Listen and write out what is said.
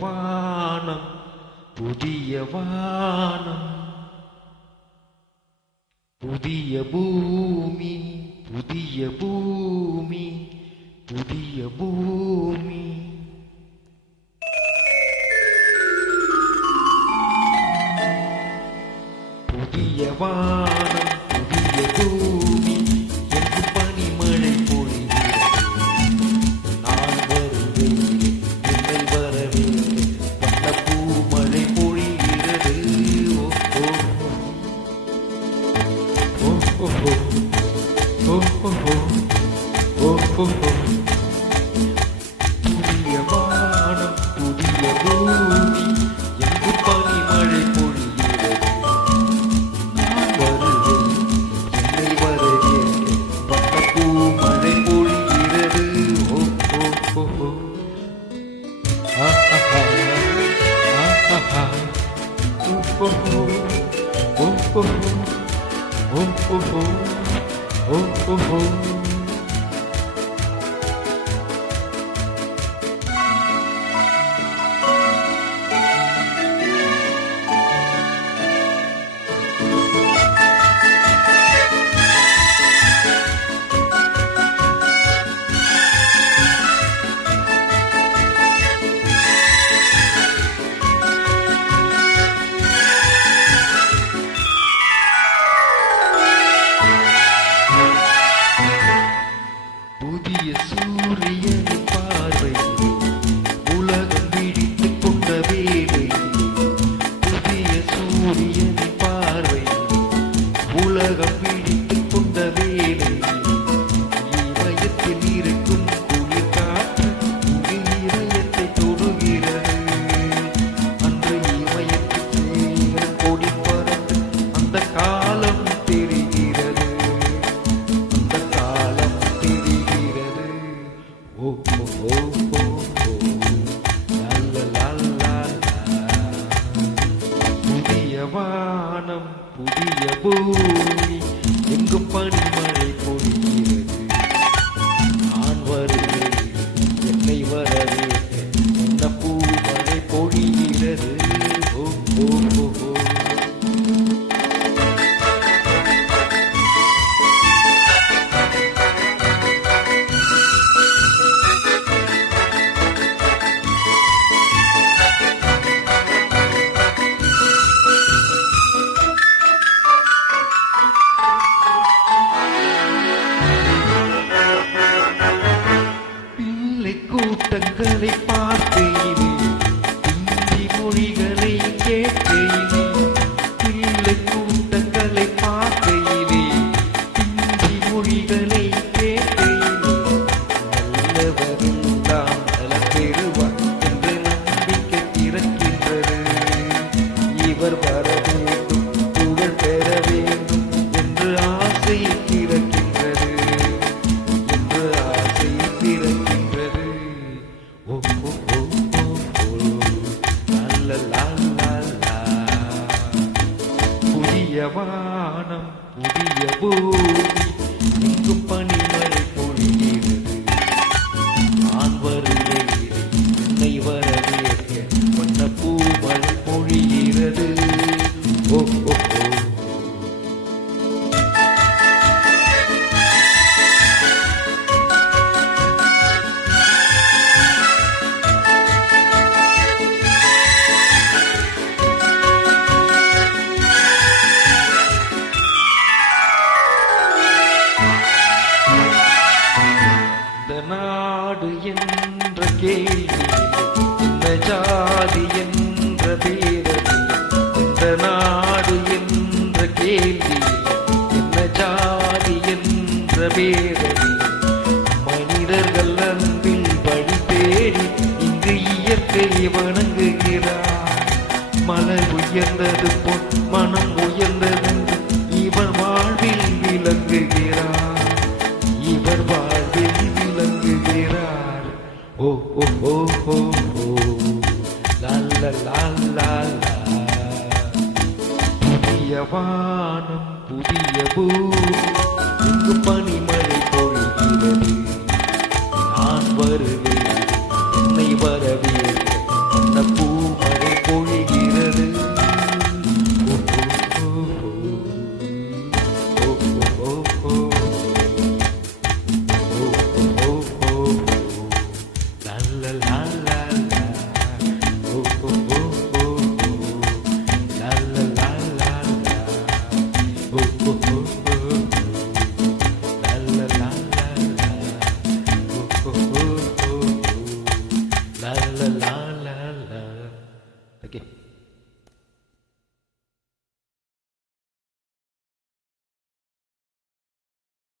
வானம் புதிய வானம் புதிய பூமி புதிய பூமி புதிய பூமி புதிய வானம் புதிய பூமி என்று பனிமழை பொழிகிறது. நான் வருவேன் என்னை வரவேற்க வண்ண பூமழை பொழிகிறது. ஓ ஓ ஓ ஓ ஓ ஓ ஓ புதிய வானம் புதிய பூமி என்று பனிமழை பொழிகிறது. நான் வருவேன் என்னை வரவேற்க வண்ண பூமழை பொழிகிறது. ஓ ஓ ஓ ஆஹா ஆஹா ஓ ஓ ஓ ஓ ஓ ஓ ஓ புதிய சூரியனை பார்வையிலே உலகம் விழித்துக் கொண்ட வேளையிலே புதிய சூரியனை பார்வையிலே உலகம் விழித்துக் கொண்ட வேளையிலே இதயத்தில் இருக்கும் குளிர் காற்று இதயத்தை தொடுகிறது. அன்று இதயத்தில் சேரும் கொடி பறந்து அந்த காலம் தெரிகிறது. அந்த காலம் தெரிகிறது. ஓ ஓ ஓ ஓ ஓ லா லா லா லா. புதிய வானம் புதிய பூமி எங்கும் பனிமழை பொழிகிறது. நான் வருவேன் என்னை வரவேற்க வண்ண பூமழை பொழிகிறது. ஓ ஓ ஓ ஓ கூட்டங்களை பார்க்கையிலே இந்தி மொழிகளை கேட்கையிலே பிள்ளை கூட்டங்களை பார்க்கையிலே இந்தி மொழிகளை கேட்கையிலே நல்லவரெல்லாம் நலம் பெறுவார் என்ற நம்பிக்கை பிறக்கின்றது. இவர் வர வேண்டும் புகழ் பெற வேண்டும் என்று ஆசை பிறக்கின்றது. என்று ஆசை பிறக்கின்றது. ஓ ஓ ஓ ஓ ஓ லா லா லா லா. புதிய வானம் புதிய பூமி எங்கும் பனிமழை பொழிகிறது. நான் வருவேன் என்னை வரவேற்க வண்ண பூமழை பொழிகிறது. ஓ ஓ ஓ இந்த நாடு என்ற கேள்வி இந்த ஜாதி என்ற பேரதி. இந்த நாடு என்ற கேள்வி என்ன ஜாதி என்ற பேரதி. மனிதர்கள் அன்பில் வழி தேடி இங்கு இயற்கை வணங்குகிறார். மலை உயர்ந்தது போல் மனம் உயர்ந்ததென்று இவர் வாழ்வில் விளங்குகிறார். இவர் வாழ்வில் விளங்குகிறார். ஓ ஓ ஓ ஓ ஓ லா லா லா லா லா. புதிய வானம் புதிய பூமி இங்கு பனிமழை பொழிகிறது.